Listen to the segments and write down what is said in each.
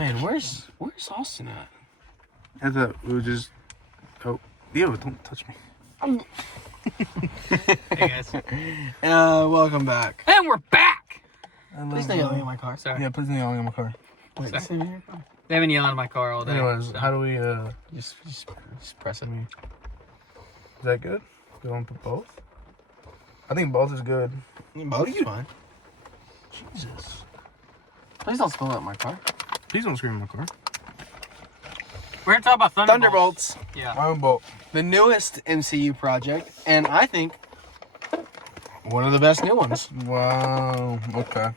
Man, where's Austin at? I thought we would just... Oh, Leo, don't touch me. Hey guys. Welcome back. And we're back! Please not yelling at my car. Sorry. Yeah, please don't yell at my car. Wait, Sorry. sit in your car. They haven't yelled at my car all day. Anyways, so. how do we, Just press it. is that good? You want to put both? I think both is good. Both is fine. Jesus. Please don't spill out my car. Please don't scream in my car. We're gonna talk about Thunderbolts. Yeah. I'm a bolt. The newest MCU project, and I think one of the best new ones. Wow. Okay.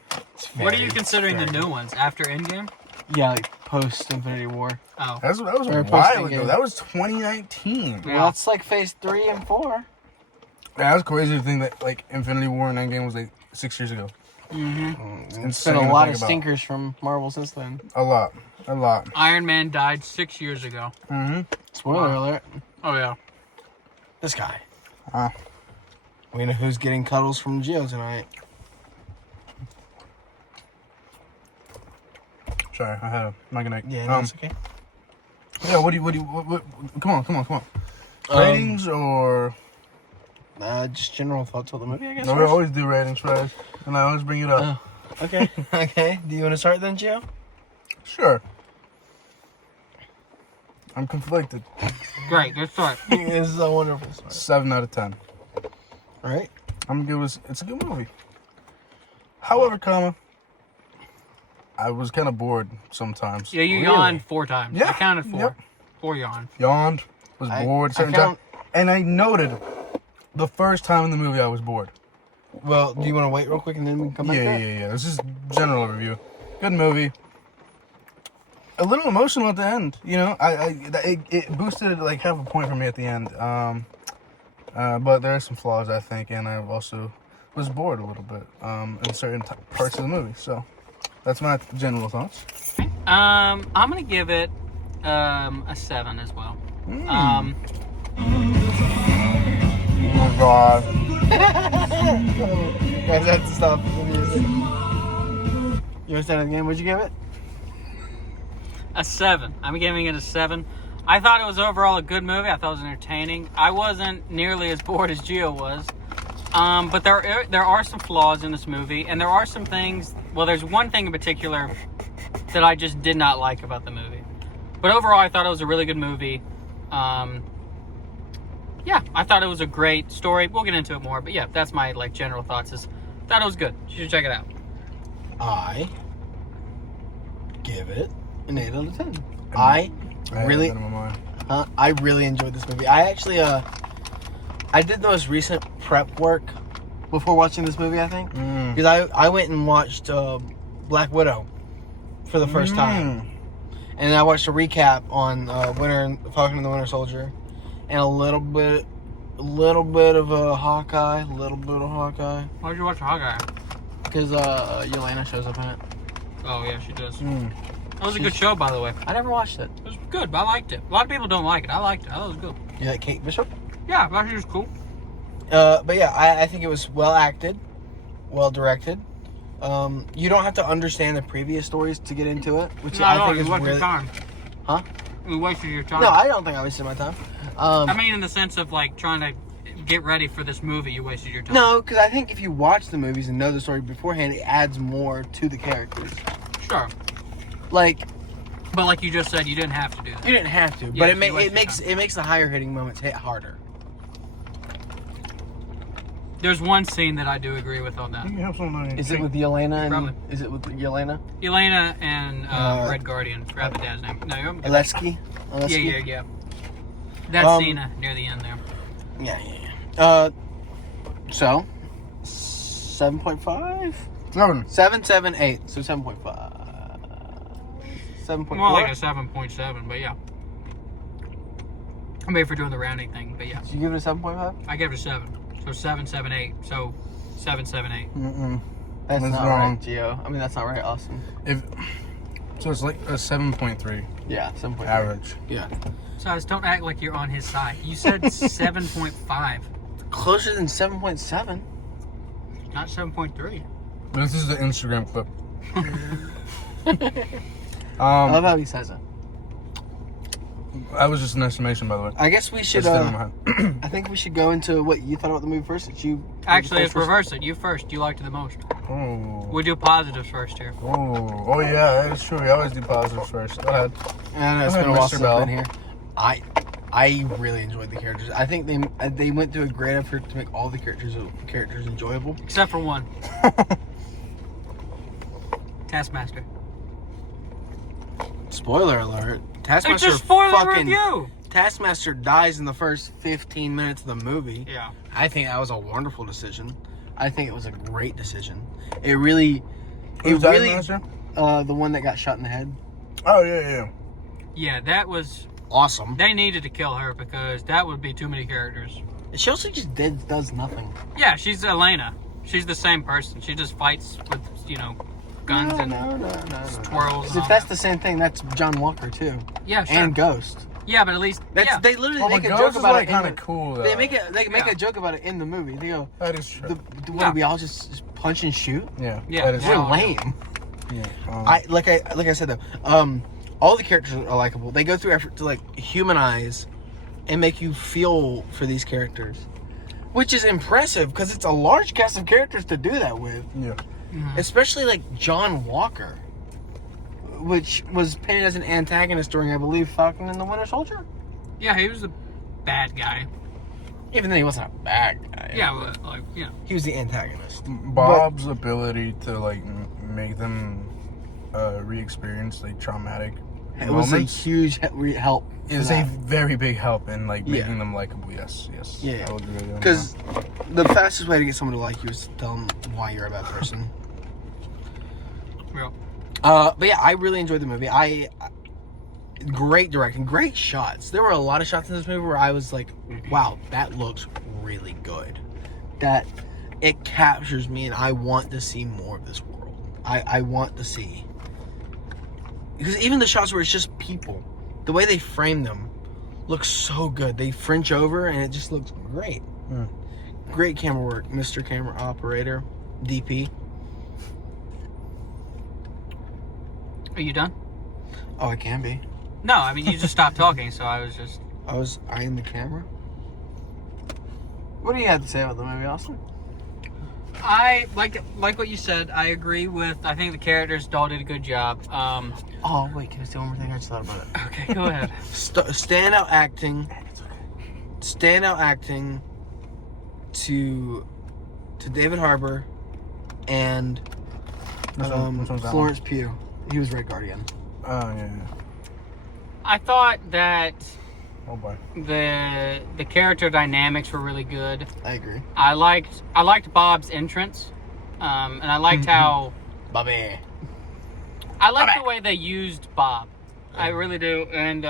What are you considering the new ones? After Endgame? Yeah, like post Infinity War. Oh. That was Or a post while Endgame. ago. That was 2019. Yeah. Well, that's like phase 3 and 4. Yeah, that's crazy to think that like Infinity War and Endgame was like 6 years ago. Mm-hmm. It's It's been a insane to lot think of about. stinkers from Marvel since then. A lot. Iron Man died 6 years ago. Mm-hmm. Spoiler alert. Oh yeah. This guy. Ah. We know who's getting cuddles from Gio tonight. Sorry, I had a mic and Yeah, no, it's okay. Yeah, what, come on. Ratings or... Just general thoughts on the movie, I guess. No, we always do ratings first, and I always bring it up. Okay. Okay. Do you want to start then, Gio? Sure. I'm conflicted. Great, good start. This is a wonderful start. 7 out of 10. Right? I'm good with... It's a good movie. However, I was kind of bored sometimes. Yeah, you Really? yawned 4 times. Yeah. I counted 4. Yep. 4 yawned. Yawned. Was bored a certain time. And I noted the first time in the movie I was bored. Well, do you want to wait real quick and then we can come back to that? Yeah. This is general review. Good movie. A little emotional at the end, you know. It boosted it like half a point for me at the end. But there are some flaws, I think, and I also was bored a little bit in certain parts of the movie. So that's my general thoughts. I'm gonna give it a 7 as well. Oh God. Guys, have to stop the music. You want to start it again? What'd you give it? A 7. I'm giving it a 7. I thought it was overall a good movie. I thought it was entertaining. I wasn't nearly as bored as Gio was. But there are some flaws in this movie, and there are some things. Well, there's one thing in particular that I just did not like about the movie. But overall, I thought it was a really good movie. Yeah, I thought it was a great story. We'll get into it more, but yeah, that's my like general thoughts. Thought it was good. You should check it out. I give it an 8 out of 10. I really enjoyed this movie. I actually I did the most recent prep work before watching this movie, I think, because I went and watched Black Widow for the first time, and I watched a recap on Falcon and the Winter Soldier, and a little bit of a Hawkeye, Why'd you watch Hawkeye? because Yelena shows up in it. Oh yeah, she does. That was a good show, by the way. I never watched it. It was good. I liked it. A lot of people don't like it. I liked it. I thought it was good. You like Kate Bishop? Yeah, I thought she was cool. But yeah, I think it was well acted, well directed. You don't have to understand the previous stories to get into it, which I think is wasted really... your time. Huh? You wasted your time. No, I don't think I wasted my time. I mean, in the sense of like trying to get ready for this movie, you wasted your time. No, because I think if you watch the movies and know the story beforehand, it adds more to the characters. Sure. Like, But like you just said, you didn't have to do that. you didn't have to, Yeah, but you wasted it makes the higher hitting moments hit harder. There's one scene that I do agree with on that. You can have some on Is it with Yelena? Probably. Is it with Yelena? Elena and Red Guardian. Forgot the dad's name. No, you're... Alesky? Yeah. That scene near the end there. Yeah. So, 7.5? 7. 8. So 7.5. 7.4. More like a 7.7, but yeah. I mean, for doing the rounding thing, but yeah. Did you give it a 7.5? I gave it a 7. So 7, 7, 8. So 7, 7, 8. That's not wrong. right, Gio. I mean, that's not right, Austin. So it's like a 7.3 Yeah, 7.5. average. Yeah. So just don't act like you're on his side. You said 7.5, Closer than 7.7. not 7.3. This is the Instagram clip. I love how he says it. That was just an estimation, by the way. I guess we should. That's in my head. I think we should go into what you thought about the movie first. Did you Actually, let's reverse it. You first. You liked it the most. Oh. We do positives first here. Oh, yeah, that is true. We always do positives first. Go ahead. I know it's Go been a ahead, while Mr. since Bell. I've been here. I really enjoyed the characters. I think they went through a great effort to make all the characters enjoyable. Except for one. Taskmaster. Spoiler alert. It's Taskmaster a spoiler review! Taskmaster dies in the first 15 minutes of the movie. Yeah. I think that was a wonderful decision. I think it was a great decision. It really... Who's Taskmaster? The one that got shot in the head. Oh, yeah. Yeah, that was... Awesome. They needed to kill her because that would be too many characters. She also just does nothing. Yeah, she's Elena. She's the same person. She just fights with, guns and twirls. If that's the same thing, that's John Walker too. Yeah, sure. And Ghost. Yeah, but at least... That's They literally make a Ghost joke is about like it. Kind of cool, though. They make a joke about it in the movie. They go, That is true. we all just punch and shoot? Yeah. Yeah. That is We're true. lame. Yeah. Like I said though, all the characters are likable. They go through effort to like humanize and make you feel for these characters, which is impressive because it's a large cast of characters to do that with. Yeah. Especially like John Walker, which was painted as an antagonist during, I believe, Falcon and the Winter Soldier. Yeah, he was the bad guy. Even then, he wasn't a bad guy. Yeah, but, He was the antagonist. Bob's ability to like make them re-experience like traumatic It was a moments huge help. is a very big help in like Yeah. making them likable. Yes. Yeah. I would agree with you on Because the fastest way to get someone to like you is to tell them why you're a bad person. yeah. But yeah, I really enjoyed the movie. Great directing, great shots. There were a lot of shots in this movie where I was like, wow, that looks really good. That it captures me and I want to see more of this world. I want to see. Because even the shots where it's just people, the way they frame them looks so good. They French over and it just looks great. Great camera work, Mr. Camera Operator, DP. Are you done? Oh, I can be. No, I mean, you just stopped talking, so I was just... I was eyeing the camera. What do you have to say about the movie, Austin? I, like what you said, I agree with... I think the characters all did a good job. Oh, wait, can I say one more thing? I just thought about it. Okay, go ahead. Standout acting. Standout acting to David Harbour and Which one's that Florence Pugh. He was Red Guardian. Oh yeah. I thought that Oh boy. the character dynamics were really good. I agree. I liked Bob's entrance, and I liked how Bobby. I like the way they used Bob. I really do, and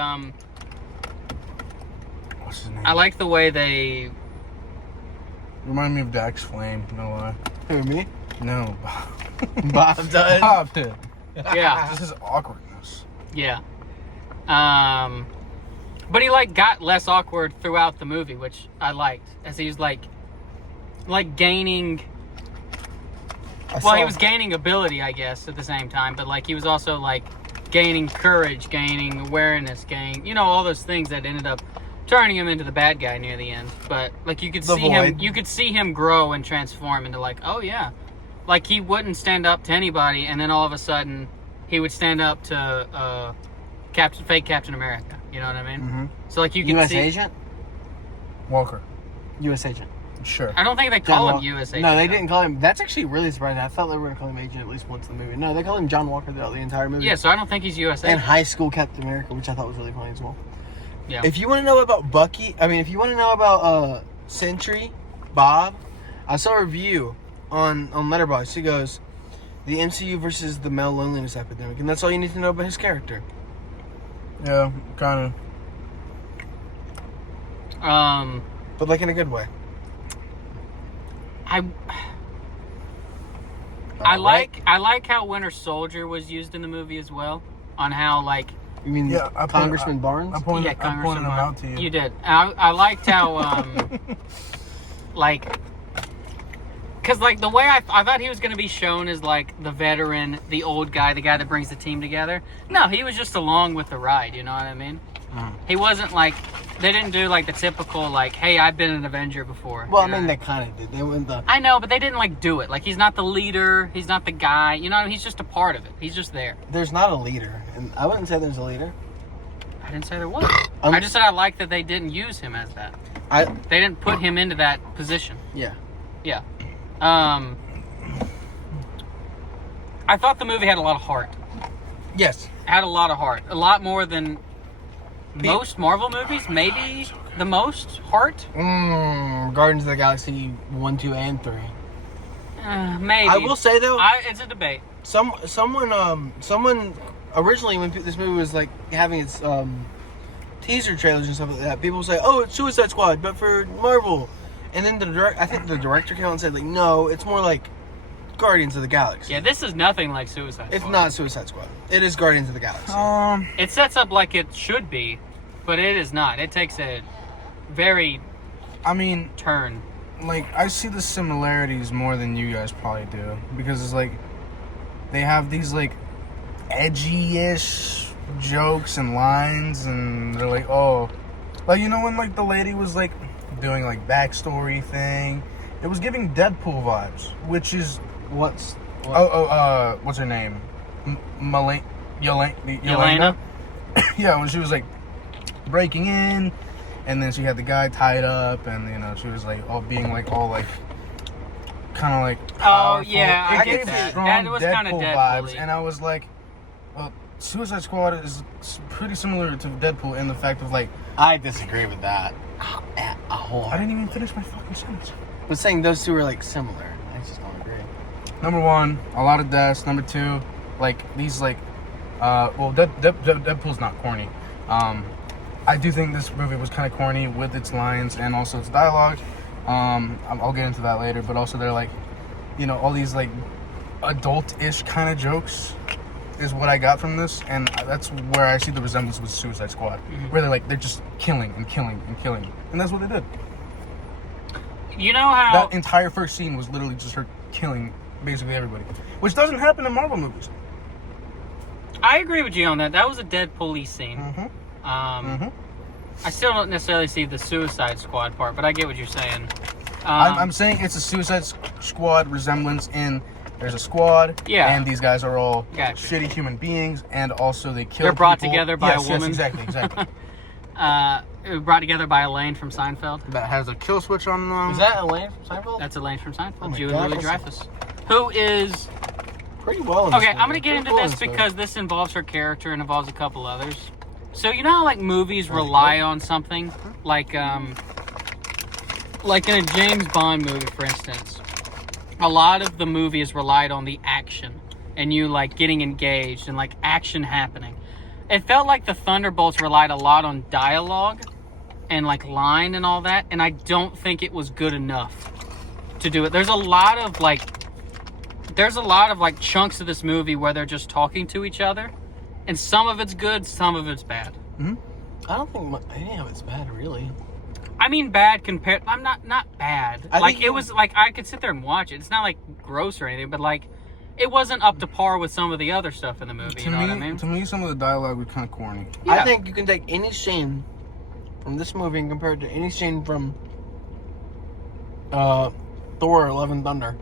What's his name? I like the way they. Remind me of Dax Flame. No lie. Who, me? No. Bob does. Bob did. Yeah, Just his awkwardness. yeah. But he got less awkward throughout the movie, which I liked, as he was gaining. Well, he was gaining ability, I guess, at the same time, but he was also gaining courage, gaining awareness, gaining, all those things that ended up turning him into the bad guy near the end. But you could see him grow and transform into oh yeah, he wouldn't stand up to anybody, and then all of a sudden he would stand up to fake Captain America. You know what I mean? Mm-hmm. So you can U.S. see. agent. Walker. U.S. agent. Sure. I don't think they call him U.S. agent. No, they though. didn't call him. That's actually really surprising. I thought they were going to call him agent at least once in the movie. No, they call him John Walker throughout the entire movie. Yeah, so I don't think he's U.S. And agent. high school Captain America, which I thought was really funny as well. Yeah. If you want to know about if you want to know about Sentry, Bob, I saw a review on Letterboxd. He goes, the MCU versus the male loneliness epidemic, and that's all you need to know about his character. Yeah, kind of. But in a good way. I like how Winter Soldier was used in the movie as well. On how You mean Congressman Barnes? I pointed him Congressman out to you. You did. I liked how Because, like, the way I thought he was going to be shown as, like, the veteran, the old guy, the guy that brings the team together. No, he was just along with the ride, you know what I mean? He wasn't, like, they didn't do, like, the typical, like, hey, I've been an Avenger before. Well, I mean, they kind of did. They went the... I know, but they didn't, like, do it. Like, he's not the leader. He's not the guy. You know, he's just a part of it. He's just there. There's not a leader. And I wouldn't say there's a leader. I didn't say there was. I just said I like that they didn't use him as that. They didn't put him into that position. Yeah. Yeah. I thought the movie had a lot of heart. Yes. Had a lot of heart. A lot more than most Marvel movies. Maybe the most heart. Guardians of the Galaxy 1, 2, and 3. Maybe. I will say though, it's a debate. Someone originally when this movie was like having its teaser trailers and stuff like that, people say, "Oh, it's Suicide Squad, but for Marvel." And then I think the director came out and said, like, no, it's more like Guardians of the Galaxy. Yeah, this is nothing like Suicide Squad. It's not Suicide Squad. It is Guardians of the Galaxy. It sets up like it should be, but it is not. It takes a very turn. Like, I see the similarities more than you guys probably do. Because it's like, they have these, like, edgy-ish jokes and lines, and they're like, oh. Like, you know when, like, the lady was, like, doing, like, backstory thing? It was giving Deadpool vibes, which is... what's her name? Yelena? Yeah, when she was, like, breaking in, and then she had the guy tied up, and, you know, she was, like, all being, like, all, like, kind of, like, powerful. Oh, yeah, I get gave that. strong That was kind of Deadpool Deadpool-y. vibes, and I was like, Suicide Squad is pretty similar to Deadpool in the fact of, like... I disagree with that. I didn't even finish my fucking sentence. But saying those two are, like, similar. I just don't agree. Number one, a lot of deaths. Number two, like, these, like... Deadpool's not corny. I do think this movie was kind of corny with its lines and also its dialogue. I'll get into that later, but also they're, like, you know, all these, like, adult-ish kind of jokes is what I got from this, and that's where I see the resemblance with Suicide Squad, where they're just killing and killing and killing, and that's what they did. You know how... That entire first scene was literally just her killing basically everybody, which doesn't happen in Marvel movies. I agree with you on that. That was a Deadpool-y scene. I still don't necessarily see the Suicide Squad part, but I get what you're saying. I'm saying it's a Suicide Squad resemblance in there's a squad, and these guys are all shitty human beings, and also they kill They're brought people. together by a woman. Yes, exactly. Brought together by Elaine from Seinfeld. That has a kill switch on them. Is that Elaine from Seinfeld? That's Elaine from Seinfeld. Oh my Julie God, Louis-Dreyfus. Who is... pretty well in Okay, this I'm going to get into this because this involves her character and involves a couple others. So, you know how, like, movies rely on something? Like in a James Bond movie, for instance. A lot of the movie is relied on the action. And you, like, getting engaged and, like, action happening. It felt like the Thunderbolts relied a lot on dialogue and, like, line and all that. And I don't think it was good enough to do it. There's a lot of, like, chunks of this movie where they're just talking to each other. And some of it's good, some of it's bad. I don't think any of it's bad, really. I mean, bad compared... I'm not bad. I could sit there and watch it. It's not, like, gross or anything, but, like, it wasn't up to par with some of the other stuff in the movie. You know what I mean? To me, some of the dialogue was kind of corny. Yeah. I think you can take any scene from this movie and compare it to any scene from Thor: Love and Thunder.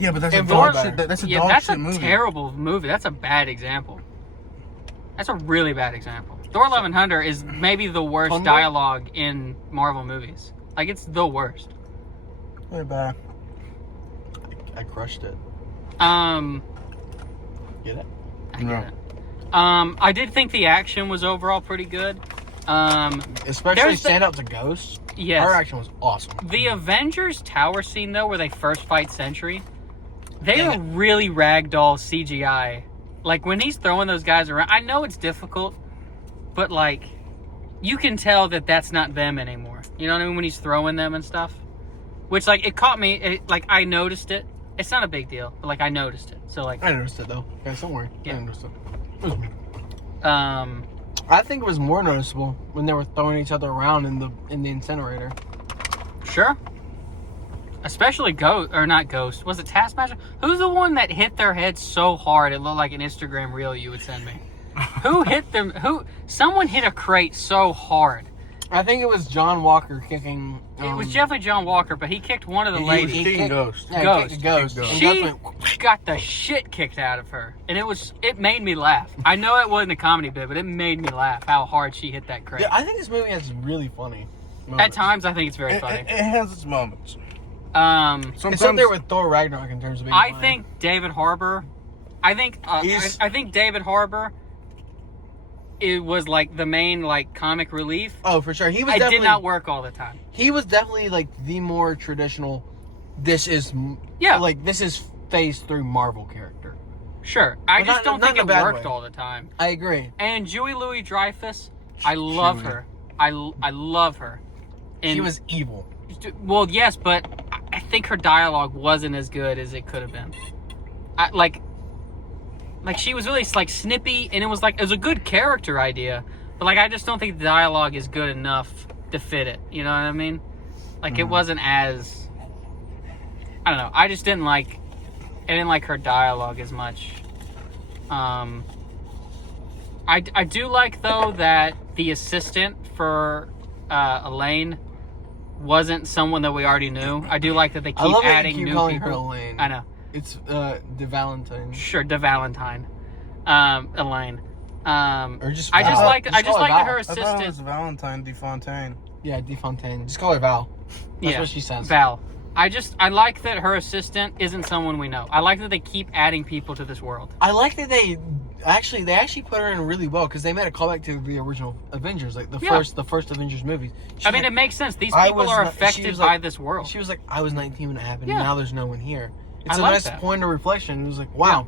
Yeah, but that's And a dog Thor- shit. That's a Yeah, dog that's shit a movie. terrible movie. That's a bad example. That's a really bad example. Thor: Love and Thunder is maybe the worst Thunder? dialogue in Marvel movies. Like, it's the worst. Very bad. I crushed it. Get it? I get it. I did think the action was overall pretty good. Especially stand up to Ghost. Yes. Her action was awesome. The Avengers Tower scene, though, where they first fight Sentry, they are really ragdoll CGI. Like, when he's throwing those guys around, I know it's difficult, but, like, you can tell that that's not them anymore. You know what I mean? When he's throwing them and stuff. Which, like, it caught me, I noticed it. It's not a big deal, but, like, I noticed it. So, like... I noticed it, though. Guys, don't worry. Yeah. I noticed it. It was me. I think it was more noticeable when they were throwing each other around in the incinerator. Sure. Especially Ghost, or not Ghost. Was it Taskmaster? Who's the one that hit their head so hard it looked like an Instagram reel you would send me? Who hit them? Someone hit a crate so hard. I think it was John Walker kicking. It was definitely John Walker, but he kicked one of the ladies. He kicking Ghost. Yeah, Ghost. He kicked Ghost. Ghost. And She Ghost went, got the shit kicked out of her, and it made me laugh. I know it wasn't a comedy bit, but it made me laugh how hard she hit that crate. yeah, I think this movie has really funny moments. At times, I think it's very funny. It has its moments. It's Sometimes up there with Thor Ragnarok in terms of being I funny. think David Harbour. I think David Harbour. It was like the main like comic relief. Oh, for sure. He was. It definitely, did not work all the time. He was definitely like the more traditional. This is phase 3 Marvel character. Sure, I But just don't not think in it a bad worked way. all the time. I agree. And Julie Louis-Dreyfus, I love her. I love her. And He was evil. well, yes, but I think her dialogue wasn't as good as it could have been. Like she was really like snippy, and it was a good character idea, but like I just don't think the dialogue is good enough to fit it. You know what I mean? Like it wasn't as, I don't know. I just didn't like. I didn't like her dialogue as much. I do like though that the assistant for Elaine wasn't someone that we already knew. I do like that they I keep love that adding you keep new calling people. her Elaine. I know. It's De Valentine. Sure, De Valentine, Elaine. Or just I just Val. liked Just call her that her Val. I thought it was assistant. Valentine DeFontaine. Yeah, DeFontaine. Just call her Val. That's what she says. Val. I like that her assistant isn't someone we know. I like that they keep adding people to this world. I like that they actually put her in really well because they made a callback to the original Avengers, like the first Avengers movies. I mean, it makes sense. These people are affected by this world. She was like, I was 19 when it happened. Yeah. Now there's no one here. It's I a like nice that. point of reflection. It was like, wow,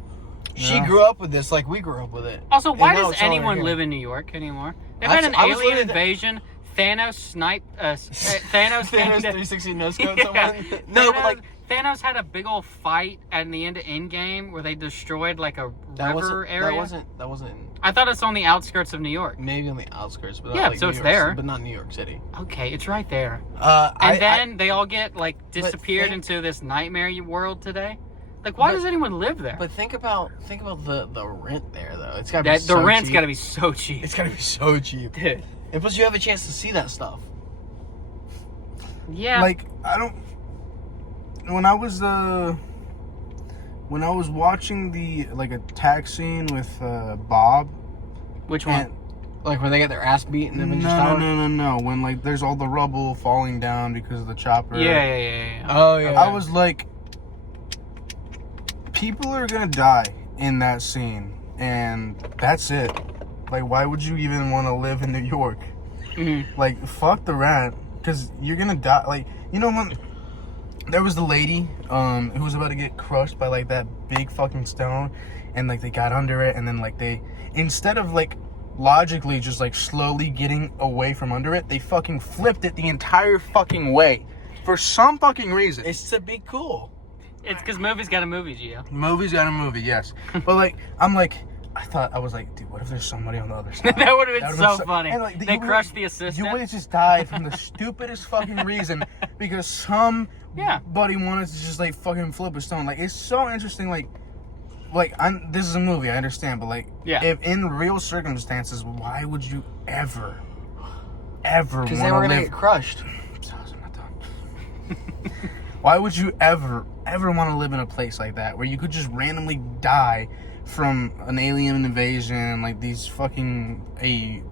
she Yeah. grew up with this like we grew up with it. Also, why And now does it's all anyone here. live in New York anymore? They've That's- had an I was alien looking at- invasion. Thanos sniped. Thanos Thanos came to- 360 no scope Yeah. someone. No, but like Thanos had a big old fight at the end of Endgame where they destroyed like a river area. That wasn't I thought it's on the outskirts of New York. maybe on the outskirts, but not Yeah, like so New it's York, there. but not New York City. Okay, it's right there. And And then they all get like disappeared think- into this nightmare world today. Like, why But- does anyone live there? But think about the rent there though. It's gotta be The so rent's cheap. got to be so cheap. It's gotta be so cheap. Dude. And plus, you have a chance to see that stuff. Yeah. Like when I was watching the like attack scene with Bob. Which one? And, Like when they get their ass beat in the Avengers no, Tower. no. When like there's all the rubble falling down because of the chopper. Yeah. Oh yeah. I was like, people are gonna die in that scene, and that's it. Like, why would you even want to live in New York? Mhm. Like, fuck the rent, because you're gonna die. Like, you know when there was the lady who was about to get crushed by like that big fucking stone, and like they got under it, and then like they, instead of like logically just like slowly getting away from under it, they fucking flipped it the entire fucking way for some fucking reason. It's to be cool. It's because movies got a movie, Gio. Movies got a movie, yes. But like, I was like, dude, what if there's somebody on the other side? That would have been That so funny. and, like, They you crushed the You assistant. would have just died from the stupidest fucking reason because somebody wanted to just like fucking flip a stone. Like, it's so interesting. Like this is a movie, I understand, but like, Yeah. if in real circumstances, why would you ever Because want they to were gonna live? get crushed. I'm not done. Why would you ever want to live in a place like that where you could just randomly die from an alien invasion, like these fucking I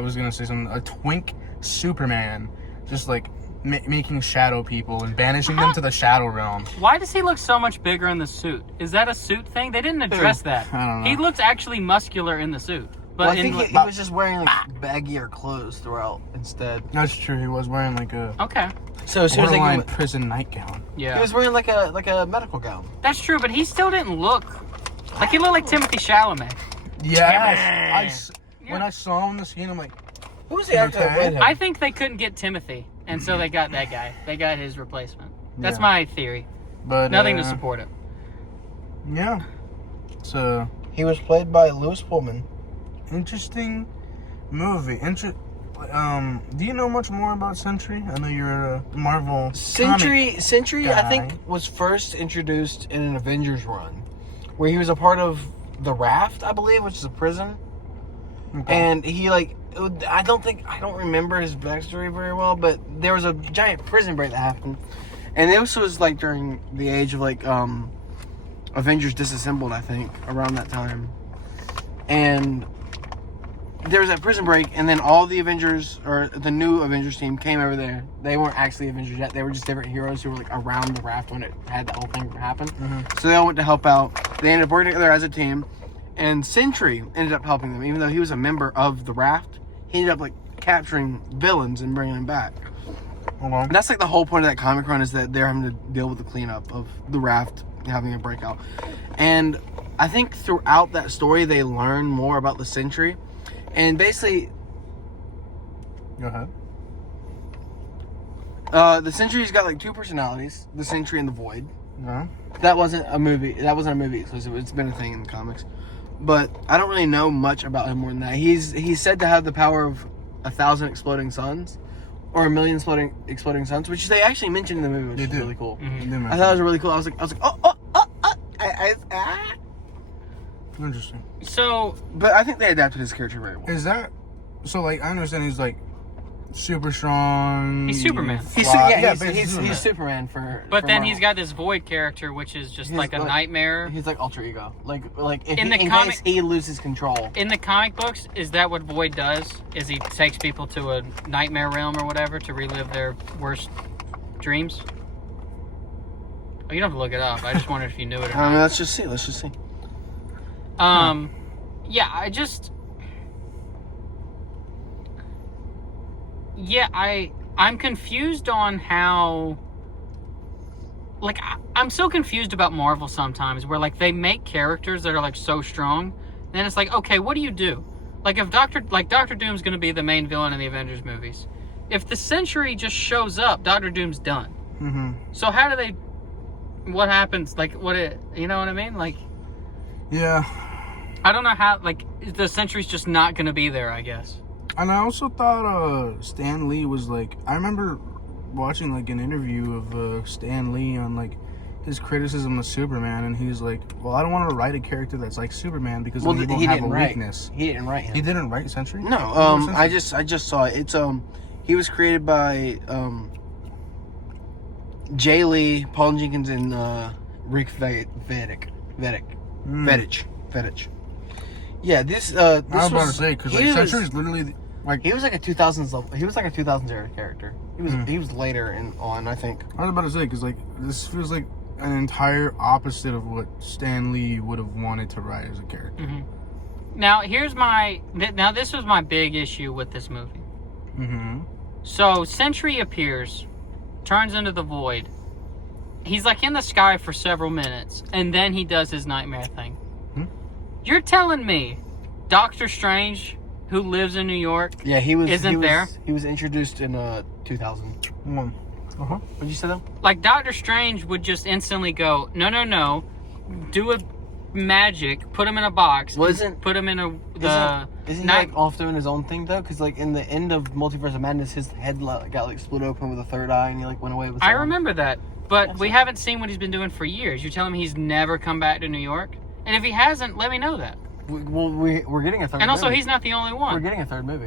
was gonna say something, a twink Superman, just like making shadow people and banishing them to the shadow realm. Why does he look so much bigger in the suit? Is that a suit thing? They didn't address that. I don't know. He looks actually muscular in the suit. But Well, I think he was just wearing like baggier clothes throughout instead. That's true. He was wearing like a okay. So as soon as borderline prison nightgown. Yeah. he was wearing like a medical gown. That's true, but he still didn't look like he looked like Timothy Chalamet. Yes. Yeah. When I saw him in the scene, I'm like, Who was the actor that played him? I think they couldn't get Timothy, and so they got that guy. They got his replacement. That's Yeah. my theory. but Nothing to support it. Yeah. So He was played by Louis Pullman. interesting movie. Do you know much more about Sentry? I know you're a Marvel Sentry, guy. I think, was first introduced in an Avengers run, where he was a part of the Raft, I believe, which is a prison. Okay. And he I don't remember his backstory very well, but there was a giant prison break that happened, and this was like during the age of like Avengers Disassembled, I think, around that time, and there was that prison break, and then all the Avengers, or the new Avengers team, came over there. They weren't actually Avengers yet; they were just different heroes who were like around the Raft when it had the whole thing happen. Mm-hmm. So they all went to help out. They ended up working together as a team. And Sentry ended up helping them, even though he was a member of the Raft. He ended up like capturing villains and bringing them back. Okay. And that's like the whole point of that comic run, is that they're having to deal with the cleanup of the Raft having a breakout. And I think throughout that story, they learn more about the Sentry. And basically, Go ahead. The Sentry's got like two personalities: the Sentry and the Void. Yeah. That wasn't a movie exclusive. It's been a thing in the comics. But I don't really know much about him more than that. He's said to have the power of 1,000 exploding suns, or 1,000,000 exploding suns, which they actually mentioned in the movie, which is really cool. Mm-hmm. I thought it was really cool. I was like, Interesting. So, but I think they adapted his character very well. Is that so? Like, I understand he's like super strong. He's Superman. He's Superman for. But for then Marvel. he's got this Void character, which is just He's like a nightmare. He's like alter ego. Like if In the in comic- case he loses control. In the comic books, is that what Void does? Is he takes people to a nightmare realm or whatever to relive their worst dreams? Oh, you don't have to look it up. I just wondered if you knew it or I mean, not. let's just see. Yeah, I'm confused on how, like, I'm so confused about Marvel sometimes, where like they make characters that are like so strong, then it's like, okay, what do you do? Like if Doctor Doom's gonna be the main villain in the Avengers movies, if the Sentry just shows up, Doctor Doom's done. Mm-hmm. So how do they? What happens? Like you know what I mean? Like, Yeah. I don't know how. Like the Sentry's just not gonna be there, I guess. And I also thought Stan Lee was like, I remember watching like an interview of Stan Lee on like his criticism of Superman, and he's like, well, I don't want to write a character that's like Superman because then he won't have a weakness. He didn't write him. He didn't write Sentry? No, I just saw it. It's he was created by Jay Lee, Paul Jenkins, and Rick Vedich. Yeah, this I was about to say, because like Sentry's literally like, he was like a 2000s level. He was like a 2000s era character. He was later on, I think. I was about to say, because like this feels like an entire opposite of what Stan Lee would have wanted to write as a character. Mm-hmm. Now this was my big issue with this movie. Mm-hmm. So Sentry appears, turns into the Void. He's like in the sky for several minutes, and then he does his nightmare thing. You're telling me Doctor Strange, who lives in New York, Yeah, he was there? He was introduced in 2000. What'd you say though? Like Doctor Strange would just instantly go, no, do a magic, put him in a box, Well, put him in Isn't he like off doing his own thing though? Because like in the end of Multiverse of Madness, his head got like split open with a third eye, and he like went away with. I remember that, but we haven't seen what he's been doing for years. You're telling me he's never come back to New York? And if he hasn't, let me know that. We're getting a third. And also, movie. he's not the only one. We're getting a third movie.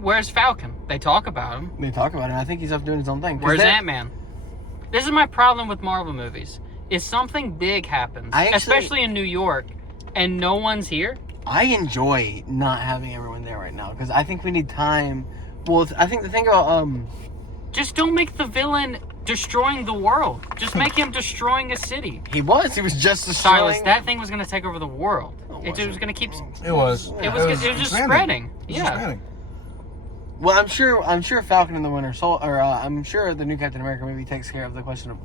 Where's Falcon? They talk about him. They talk about it. I think he's off doing his own thing. Where's Ant-Man? This is my problem with Marvel movies. If something big happens, especially in New York, and no one's here. I enjoy not having everyone there right now because I think we need time. Well, I think the thing about just don't make the villain destroying the world. Just make him destroying a city. He was just destroying. Silas, that thing was going to take over the world. It was going to keep. It was. It was just spreading. Yeah. Well, I'm sure Falcon and the Winter Soldier, or I'm sure the new Captain America movie takes care of the question of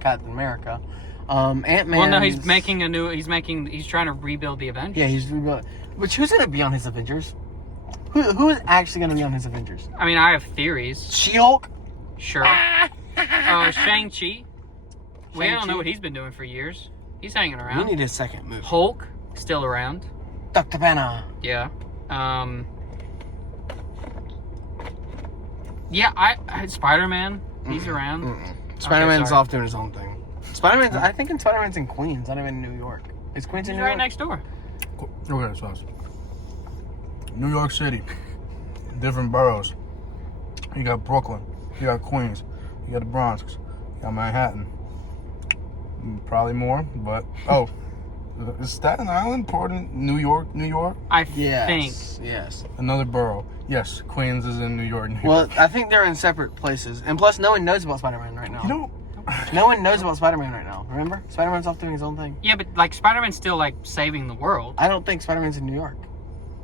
Captain America. Ant-Man. Well, no, he's trying to rebuild the Avengers. Yeah, he's rebuilding. But who's going to be on his Avengers? Who is actually going to be on his Avengers? I mean, I have theories. She-Hulk? Sure. Shang-Chi. We don't know what he's been doing for years. He's hanging around. We need a second movie. Hulk, still around. Dr. Banner. Yeah. Yeah, Spider-Man. He's around. Spider-Man's sorry. off doing his own thing. I think Spider-Man's in Queens, not even in New York. Is Queens in He's New right York? next door. Okay, so New York City, different boroughs. You got Brooklyn, you got Queens, you got the Bronx, you got Manhattan. Probably more, but is Staten Island part of New York? I think. Yes. Another borough. Yes, Queens is in New York. Well, I think they're in separate places, and plus, no one knows about Spider-Man right now. You don't. No one knows about Spider-Man right now. Remember, Spider-Man's off doing his own thing. Yeah, but like Spider-Man's still like saving the world. I don't think Spider-Man's in New York.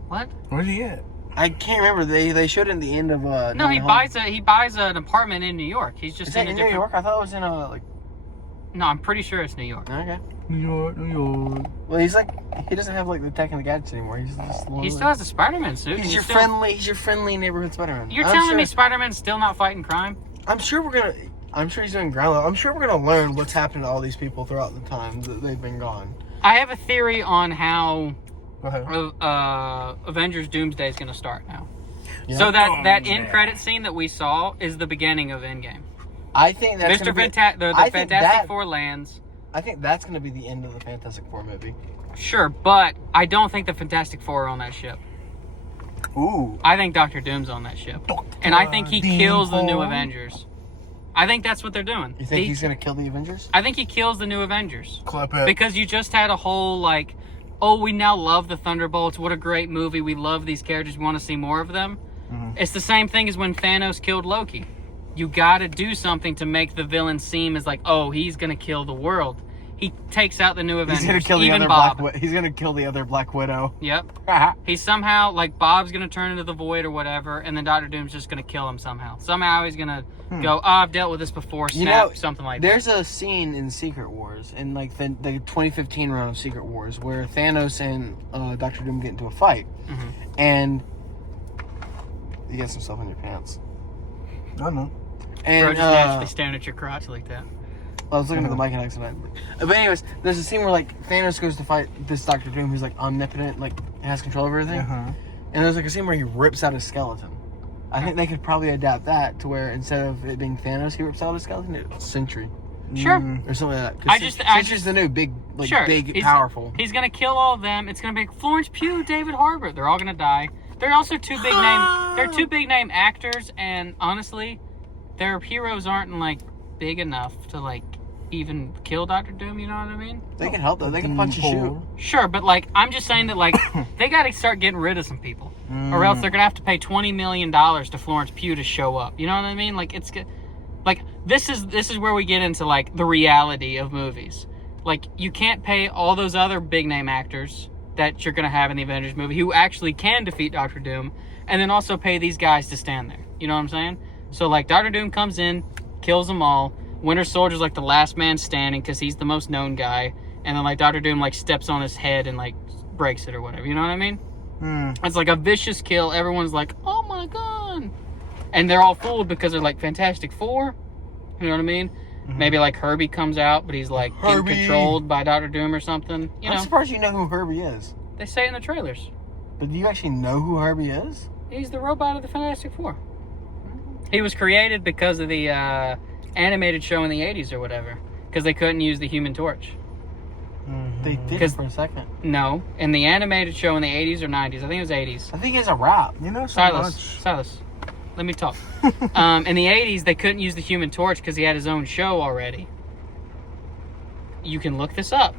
What? Where's he at? I can't remember. They showed it in the end of. No, he buys an apartment in New York. He's just Is it in New York? I thought it was in No, I'm pretty sure it's New York. Okay. New York. Well, he doesn't have like the tech and the gadgets anymore. He's just He still has a Spider-Man suit. He's your friendly neighborhood Spider-Man. You're telling me Spider-Man's still not fighting crime? I'm sure he's doing ground level. I'm sure we're gonna learn what's happened to all these people throughout the time that they've been gone. I have a theory on how Go ahead. Avengers Doomsday is gonna start now. Yeah. So that end credit scene that we saw is the beginning of Endgame. I think that's the I think Fantastic Four lands. I think that's going to be the end of the Fantastic Four movie. Sure, but I don't think the Fantastic Four are on that ship. Ooh. I think Doctor Doom's on that ship. And I think he kills the new Avengers. I think that's what they're doing. You think he's going to kill the Avengers? I think he kills the new Avengers. Clap it. Because you just had a whole, like, oh, we now love the Thunderbolts. What a great movie. We love these characters. We want to see more of them. Mm-hmm. It's the same thing as when Thanos killed Loki. You got to do something to make the villain seem as like, oh, he's going to kill the world. He takes out the new Avengers. He's going to kill the other Bob. He's going to kill the other Black Widow. Yep. He's somehow, like, Bob's going to turn into the Void or whatever, and then Doctor Doom's just going to kill him somehow. Somehow he's going to go, I've dealt with this before, snap, something like there's that. There's a scene in Secret Wars, in, like, the 2015 run of Secret Wars, where Thanos and Doctor Doom get into a fight. Mm-hmm. And you get some stuff in your pants. I don't know. And just naturally staring at your crotch like that. Well, I was looking at the mic and accidentally. But anyways, there's a scene where like Thanos goes to fight this Doctor Doom who's like omnipotent, like has control over everything. And there's like a scene where he rips out his skeleton. I think they could probably adapt that to where instead of it being Thanos, he rips out his skeleton. It's Sentry. Sure. Or something like that. Sentry's the new big, powerful. He's gonna kill all of them. It's gonna be Florence Pugh, David Harbour. They're all gonna die. They're also two big name. They're two big name actors, and honestly, their heroes aren't like big enough to like even kill Doctor Doom. You know what I mean? They can help though. They can punch and shoot. Sure, but like I'm just saying that like they got to start getting rid of some people, or else they're gonna have to pay $20 million to Florence Pugh to show up. You know what I mean? Like it's good. Like this is where we get into like the reality of movies. Like you can't pay all those other big name actors that you're gonna have in the Avengers movie who actually can defeat Doctor Doom, and then also pay these guys to stand there. You know what I'm saying? So like Doctor Doom comes in, kills them all. Winter Soldier's like the last man standing because he's the most known guy, and then like Doctor Doom like steps on his head and like breaks it or whatever. You know what I mean? It's like a vicious kill. Everyone's like, oh my god, and they're all fooled because they're like Fantastic Four. You know what I mean? Maybe like Herbie comes out, but he's like getting controlled by Doctor Doom or something. I'm surprised you know who Herbie is. They say it in the trailers. But do you actually know who Herbie is? He's the robot of the Fantastic Four. He was created because of the animated show in the 80s or whatever. Because they couldn't use the Human Torch. They did for a second. No. In the animated show in the 80s or 90s. I think it was 80s. I think he has a rap. You know, Silas. Let me talk. In the 80s, they couldn't use the Human Torch because he had his own show already. You can look this up.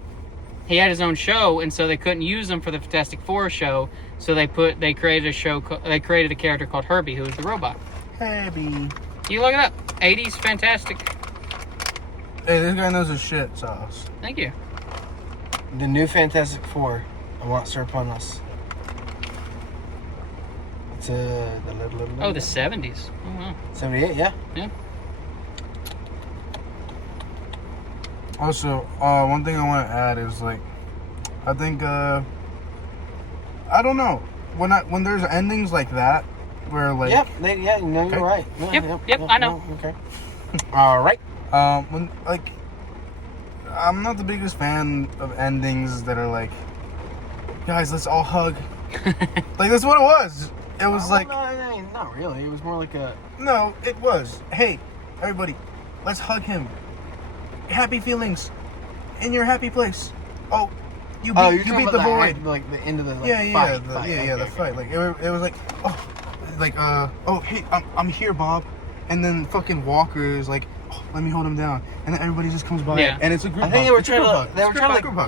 He had his own show, and so they couldn't use him for the Fantastic Four show. So they created a character called Herbie, who was the robot. Herbie. You look it up. 80s Fantastic. Hey, this guy knows his shit, Sauce. Thank you. The new Fantastic Four. I want Sir upon us. It's the 70s. Oh, wow. 78, yeah. Yeah. Also, one thing I want to add is like, I think I don't know when there's endings like that where like you're right. Yep, I know. Okay. All right. When like I'm not the biggest fan of endings that are like, guys, let's all hug. Like that's what it was. It was like... No, not really. It was more like a... No, it was. Hey, everybody, let's hug him. Happy feelings. In your happy place. Oh, you beat the void. Like the end of the fight. The fight. Like, it was like, oh, hey, I'm here, Bob. And then fucking Walker is like, oh, let me hold him down. And then everybody just comes by. Yeah. And it's a group I think hug. they were It's a trying group to hug.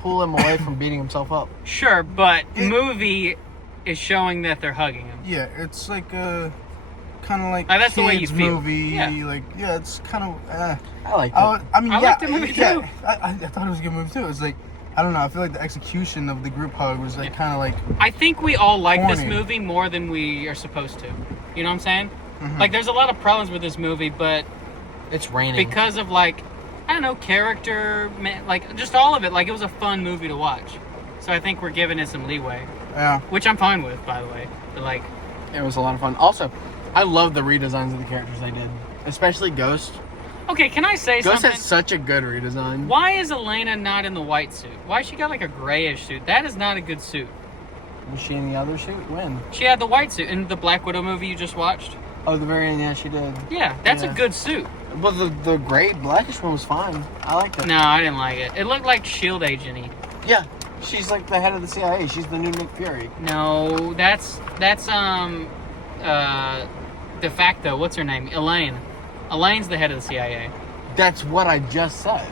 pull him away from beating himself up. Sure, but movie is showing that they're hugging him. Yeah, it's like a kind of like That's the way you kids feel. movie. Yeah. Like, yeah, it's kind of. I like it. I mean, I yeah, liked the movie yeah, too. I thought it was a good movie too. It's like, I don't know. I feel like the execution of the group hug was like kind of like. I think we all like this Corny. movie more than we are supposed to. You know what I'm saying? Mhm. Like, there's a lot of problems with this movie, but It's raining. because of, like, I don't know, character, like, just all of it, like, it was a fun movie to watch. So I think we're giving it some leeway, Yeah. which I'm fine with, by the way. But, like, It was a lot of fun. Also, I love the redesigns of the characters they did, especially Ghost. okay, can I say Ghost something? has such a good redesign. Why is Elena not in the white suit? Why she got, like, a grayish suit? That is not a good suit. Was she in the other suit? When? She had the white suit in the Black Widow movie you just watched. Oh, the very end. Yeah, she did. Yeah, that's a Yeah. good suit. But the gray blackish one was fine. I liked it. No, I didn't like it. It looked like S.H.I.E.L.D. agent-y. Yeah, she's like the head of the CIA. She's the new Nick Fury. No, that's de facto. What's her name? Elaine. Elaine's the head of the CIA. That's what I just said.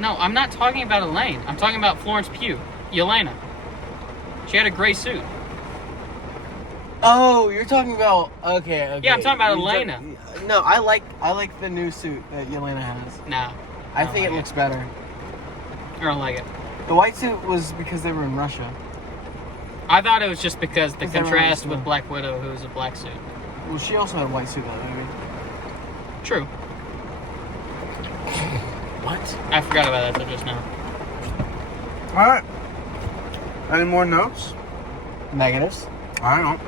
No, I'm not talking about Elaine. I'm talking about Florence Pugh, Yelena. She had a gray suit. Oh, you're talking about okay. Yeah, I'm talking about You're Elena. No, I like the new suit that Yelena has. No, I don't think like it looks better. I don't like it. The white suit was because they were in Russia. I thought it was just because the Because they were contrast in with Russia. Black Widow, who's a black suit. Well, she also had a white suit in that movie. True. What? I forgot about that till just now. All right. Any more notes? Negatives. I don't know.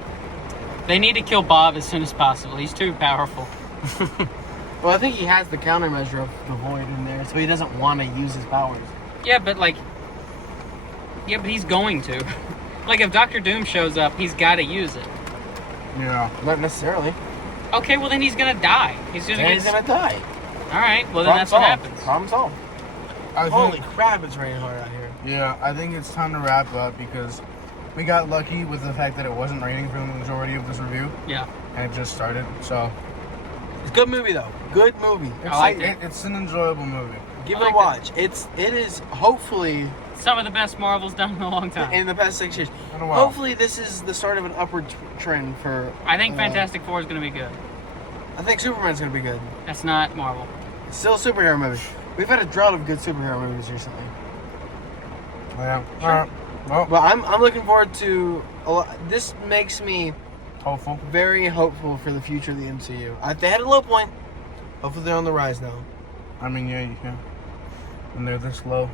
They need to kill Bob as soon as possible. He's too powerful. Well, I think he has the countermeasure of the void in there, so he doesn't want to use his powers. Yeah, but he's going to. Like, if Doctor Doom shows up, he's got to use it. Yeah. Not necessarily. Okay, well then he's gonna die. He's just And he's gonna die. All right, well then Problem that's solved. what happens. Problem solved. I Holy think, crap, it's raining hard out here. yeah, I think it's time to wrap up because we got lucky with the fact that it wasn't raining for the majority of this review, Yeah. and it just started. So It's a good movie though. Good movie. I liked it. It's an enjoyable movie. Give I it a liked watch. It is hopefully Some of the best Marvel's done in a long time. in the past 6 years. In a while. Hopefully this is the start of an upward trend for. I think Fantastic Four is gonna be good. I think Superman's gonna be good. That's not Marvel. It's still a superhero movie. We've had a drought of good superhero movies recently. Yeah. Sure. All right. Well, But I'm looking forward to a lot. This makes me hopeful. very hopeful for the future of the MCU. They had a low point. Hopefully they're on the rise now. I mean, yeah, you can. When they're this low,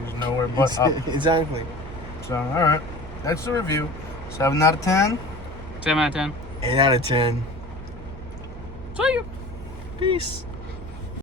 there's nowhere but up. Exactly. So, all right. That's the review. 7 out of 10. 7 out of 10. 8 out of 10. See you. Peace.